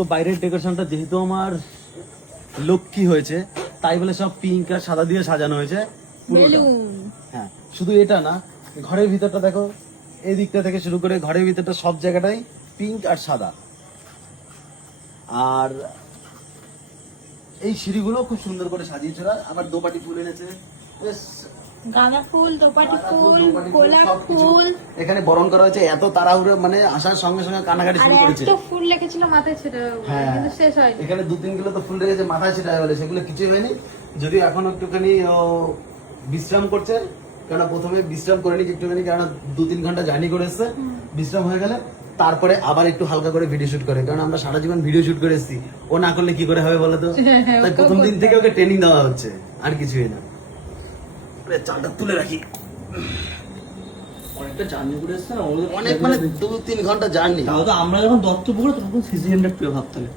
তো বাইরের ডেকোরেশনটা যেহেতু আমার লক্ষ্মী হয়েছে, তাই বলে সব পিঙ্ক আর সাদা দিয়ে সাজানো হয়েছে পুরোটা। হ্যাঁ, শুধু এটা না, ঘরের ভিতরটা দেখো, এই দিকটা থেকে শুরু করে ঘরের ভিতরটা সব জায়গাটাই পিঙ্ক আর সাদা। আর এই সিঁড়িগুলো খুব সুন্দর করে সাজিয়েছে ওরা। আবার দোপাটি ফুল এনেছে, বেশ গাঁদা ফুল, দোপাটি ফুল, দোপাটি গোলাপ সবকিছু ফুল। এখানে বরণ করা হয়েছে। এত তাড়াহুড়ো, মানে আসার সঙ্গে সঙ্গে কানাকাটি আর শুরু করেছে। একটা ফুল রেখেছিল মাথায় ছেড়ে, হ্যাঁ, কিন্তু শেষ হয়নি। এখানে 2-3 কিলো তো ফুল রেখেছে মাথায় সেটা বলে, সেগুলো কিছুই হয়নি। যদিও এখন একটুখানি ও বিশ্রাম করছে, কারণ প্রথমে বিশ্রাম করে নিক একটুখানি, কারণ 2-3 ঘন্টা জার্নি করে এসছে। বিশ্রাম হয়ে গেলে তারপরে আবার একটু হালকা করে ভিডিও শুট করে, কারণ আমরা সারা জীবন ভিডিও শুট করে এসেছি। ও না করলে কি করে হবে বলো তো? তাই প্রথম দিন থেকে ওকে ট্রেনিং দেওয়া হচ্ছে, আর কিছুই না। চালটা তুলে রাখি। অনেকটা জার্নি করে এসছে না, অনেক, মানে 2-3 ঘন্টা জার্নি। তাও তো আমরা যখন দত্তপুকুরে তখন সিসি 100 ভাবতে হবে।